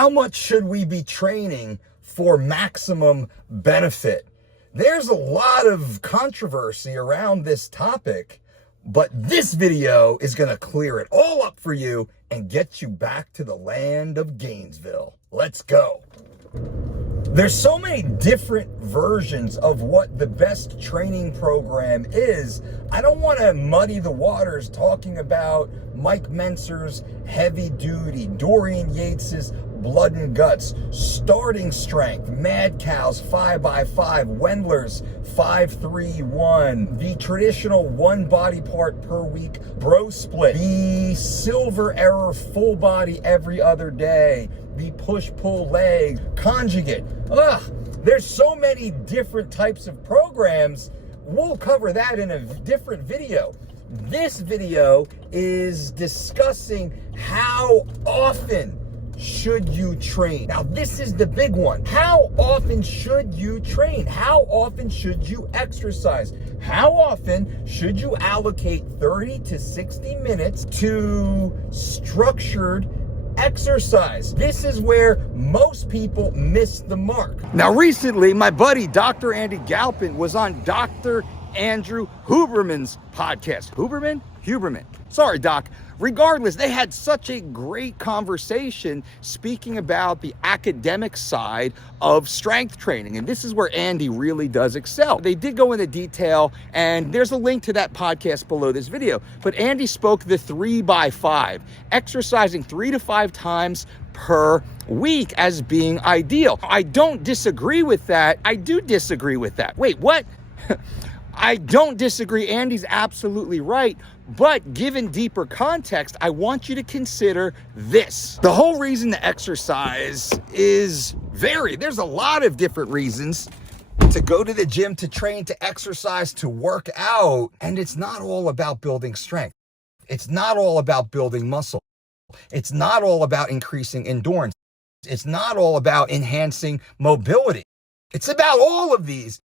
How much should we be training for maximum benefit? There's a lot of controversy around this topic, but this video is going to clear it all up for you and get you back to the land of Gainesville. Let's go. There's so many different versions of what the best training program is. I don't want to muddy the waters talking about Mike Mentzer's heavy duty, Dorian Yates's blood and guts, starting strength, Mad Cow's 5x5, Wendler's 5-3-1, the traditional one body part per week bro split, the silver era full body every other day, the push-pull leg, conjugate. There's so many different types of programs. We'll cover that in a different video. This video is discussing how often should you train. Now, this is the big one. How often should you train? How often should you exercise? How often should you allocate 30 to 60 minutes to structured exercise? This is where most people miss the mark. Now, recently, my buddy, Dr. Andy Galpin, was on Dr. Andrew Huberman's podcast. Huberman. Sorry, Doc. Regardless, they had such a great conversation speaking about the academic side of strength training. And this is where Andy really does excel. They did go into detail, and there's a link to that podcast below this video. But Andy spoke the 3x5, exercising 3 to 5 times per week as being ideal. I don't disagree with that. I do disagree with that. Wait, what? I don't disagree. Andy's absolutely right. But given deeper context, I want you to consider this. The whole reason to exercise is varied. There's a lot of different reasons to go to the gym, to train, to exercise, to work out. And it's not all about building strength. It's not all about building muscle. It's not all about increasing endurance. It's not all about enhancing mobility. It's about all of these.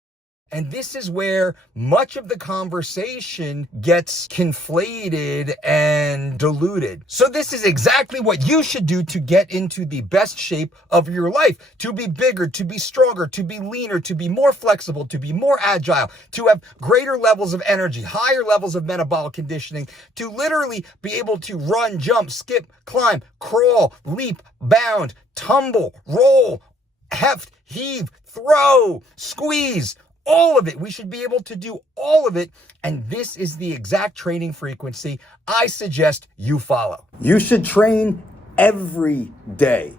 And this is where much of the conversation gets conflated and diluted. So this is exactly what you should do to get into the best shape of your life, to be bigger, to be stronger, to be leaner, to be more flexible, to be more agile, to have greater levels of energy, higher levels of metabolic conditioning, to literally be able to run, jump, skip, climb, crawl, leap, bound, tumble, roll, heft, heave, throw, squeeze. All of it. We should be able to do all of it. And this is the exact training frequency I suggest you follow. You should train every day.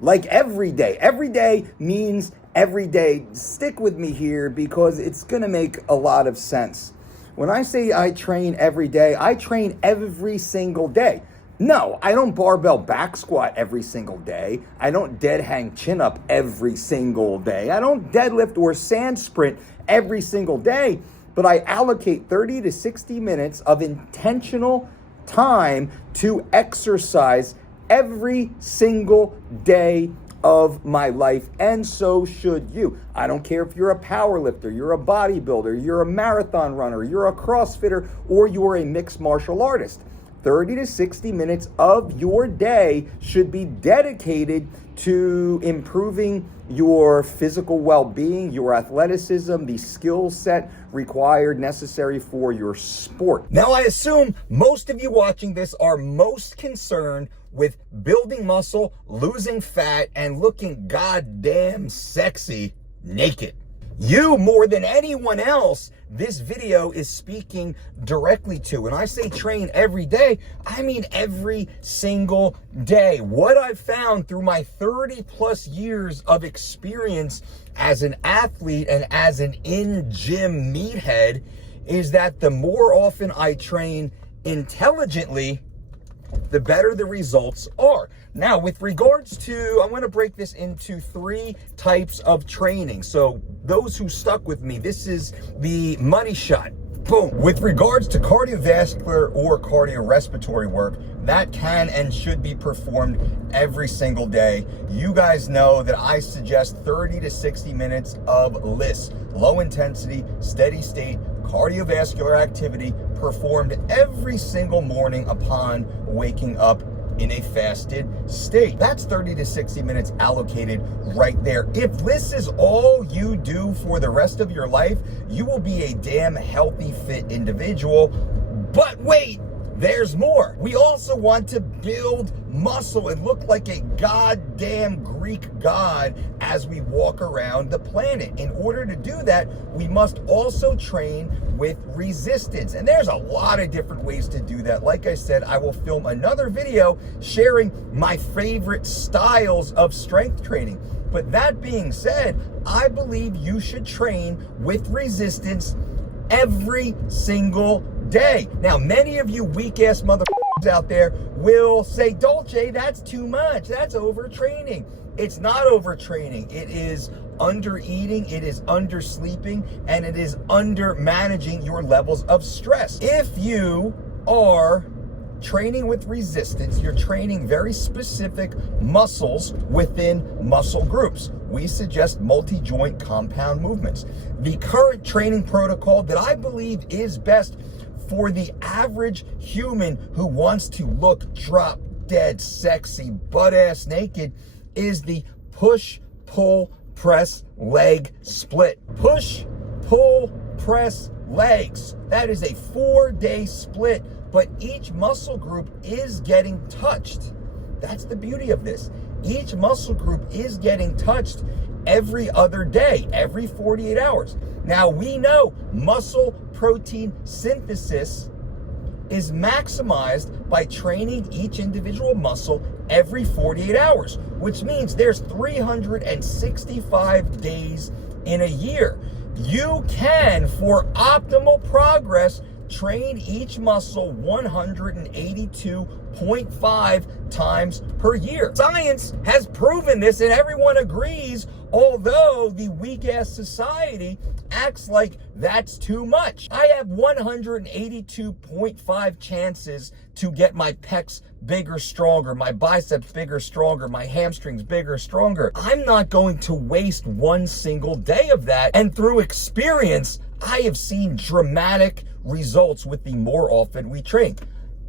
Like every day. Every day means every day. Stick with me here because it's going to make a lot of sense. When I say I train every day, I train every single day. No, I don't barbell back squat every single day. I don't dead hang chin up every single day. I don't deadlift or sand sprint every single day, but I allocate 30 to 60 minutes of intentional time to exercise every single day of my life, and so should you. I don't care if you're a power lifter, you're a bodybuilder, you're a marathon runner, you're a CrossFitter, or you're a mixed martial artist. 30 to 60 minutes of your day should be dedicated to improving your physical well-being, your athleticism, the skill set required, necessary for your sport. Now, I assume most of you watching this are most concerned with building muscle, losing fat, and looking goddamn sexy naked. You, more than anyone else, this video is speaking directly to. When I say train every day, I mean every single day. What I've found through my 30 plus years of experience as an athlete and as an in-gym meathead is that the more often I train intelligently, the better the results are. Now, with regards to, I'm going to break this into 3 types of training. So those who stuck with me, this is the money shot. Boom. With regards to cardiovascular or cardiorespiratory work, that can and should be performed every single day. You guys know that I suggest 30 to 60 minutes of LISS, low intensity, steady state cardiovascular activity performed every single morning upon waking up in a fasted state. That's 30 to 60 minutes allocated right there. If this is all you do for the rest of your life, you will be a damn healthy, fit individual. But wait, there's more. We also want to build muscle and look like a goddamn Greek god as we walk around the planet. In order to do that, we must also train with resistance. And there's a lot of different ways to do that. Like I said, I will film another video sharing my favorite styles of strength training. But that being said, I believe you should train with resistance every single day. Now, many of you weak-ass motherfuckers out there will say, Dolce, that's too much. That's overtraining. It's not overtraining. It is under-eating, it is under-sleeping, and it is under-managing your levels of stress. If you are training with resistance, you're training very specific muscles within muscle groups. We suggest multi-joint compound movements. The current training protocol that I believe is best for the average human who wants to look drop dead sexy, butt-ass naked is the push, pull, press, leg split. Push, pull, press, legs. That is a 4-day split, but each muscle group is getting touched. That's the beauty of this. Each muscle group is getting touched every other day, every 48 hours. Now, we know muscle protein synthesis is maximized by training each individual muscle every 48 hours, which means there's 365 days in a year. You can, for optimal progress, train each muscle 182.5 times per year. Science has proven this and everyone agrees, although the weak-ass society acts like that's too much. I have 182.5 chances to get my pecs bigger, stronger, my biceps bigger, stronger, my hamstrings bigger, stronger. I'm not going to waste one single day of that. And through experience, I have seen dramatic results with the more often we train.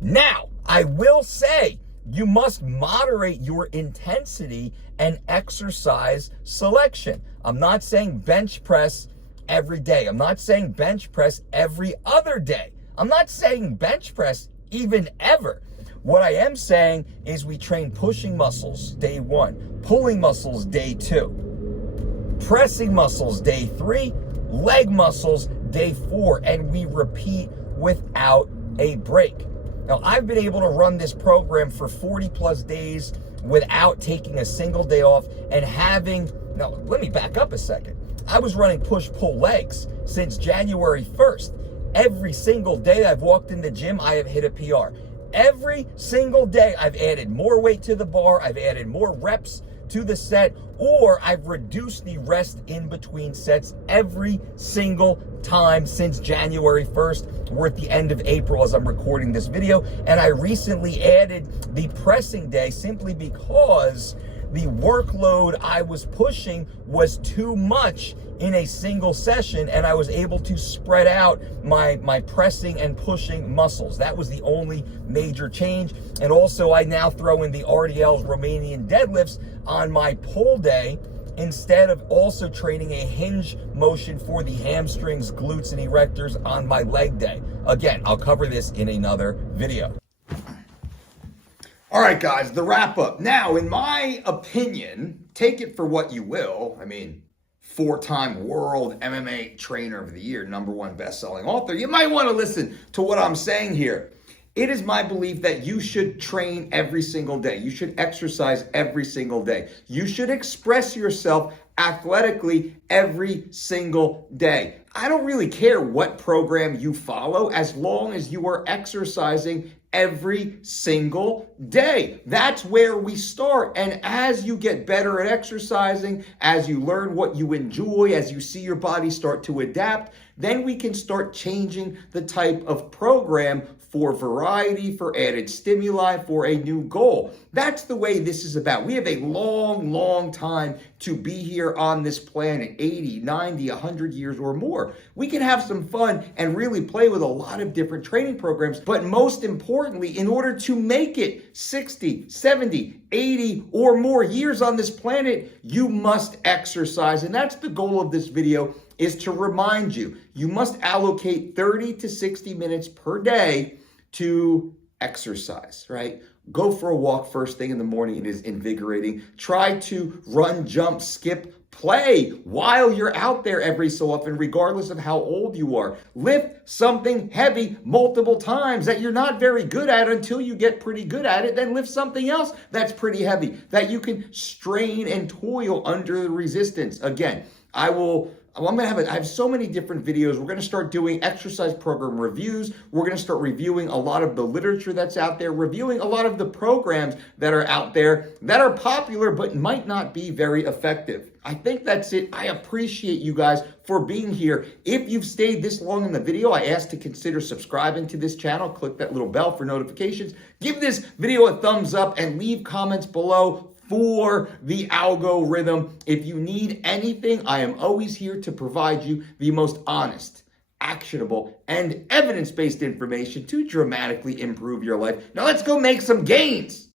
Now, I will say, you must moderate your intensity and exercise selection. I'm not saying bench press every day. I'm not saying bench press every other day. I'm not saying bench press even ever. What I am saying is we train pushing muscles day 1, pulling muscles day 2, pressing muscles day 3, leg muscles day 4, and we repeat without a break. Now, I've been able to run this program for 40 plus days without taking a single day off and having, now let me back up a second. I was running push-pull legs since January 1st. Every single day I've walked in the gym, I have hit a PR. Every single day I've added more weight to the bar, I've added more reps to the set, or I've reduced the rest in between sets every single time since January 1st. We're at the end of April as I'm recording this video, and I recently added the pressing day simply because the workload I was pushing was too much in a single session, and I was able to spread out my pressing and pushing muscles. That was the only major change. And also, I now throw in the RDLs, Romanian deadlifts, on my pull day instead of also training a hinge motion for the hamstrings, glutes, and erectors on my leg day. Again, I'll cover this in another video. All right, guys, the wrap up. Now, in my opinion, take it for what you will. I mean, 4-time world MMA trainer of the year, #1 best-selling author. You might want to listen to what I'm saying here. It is my belief that you should train every single day. You should exercise every single day. You should express yourself athletically every single day. I don't really care what program you follow as long as you are exercising every single day. That's where we start. And as you get better at exercising, as you learn what you enjoy, as you see your body start to adapt, then we can start changing the type of program for variety, for added stimuli, for a new goal. That's the way this is about. We have a long, long time to be here on this planet, 80, 90, 100 years or more. We can have some fun and really play with a lot of different training programs, but most importantly, in order to make it 60, 70, 80 or more years on this planet, you must exercise. And that's the goal of this video, is to remind you, you must allocate 30 to 60 minutes per day to exercise, right? Go for a walk first thing in the morning. It is invigorating. Try to run, jump, skip, play while you're out there every so often, regardless of how old you are. Lift something heavy multiple times that you're not very good at until you get pretty good at it. Then lift something else that's pretty heavy that you can strain and toil under the resistance. Again, I have so many different videos. We're going to start doing exercise program reviews. We're going to start reviewing a lot of the literature that's out there, reviewing a lot of the programs that are out there that are popular but might not be very effective. I think that's it. I appreciate you guys for being here. If you've stayed this long in the video, I ask to consider subscribing to this channel. Click that little bell for notifications. Give this video a thumbs up and leave comments below for the algorithm. If you need anything, I am always here to provide you the most honest, actionable, and evidence-based information to dramatically improve your life. Now let's go make some gains.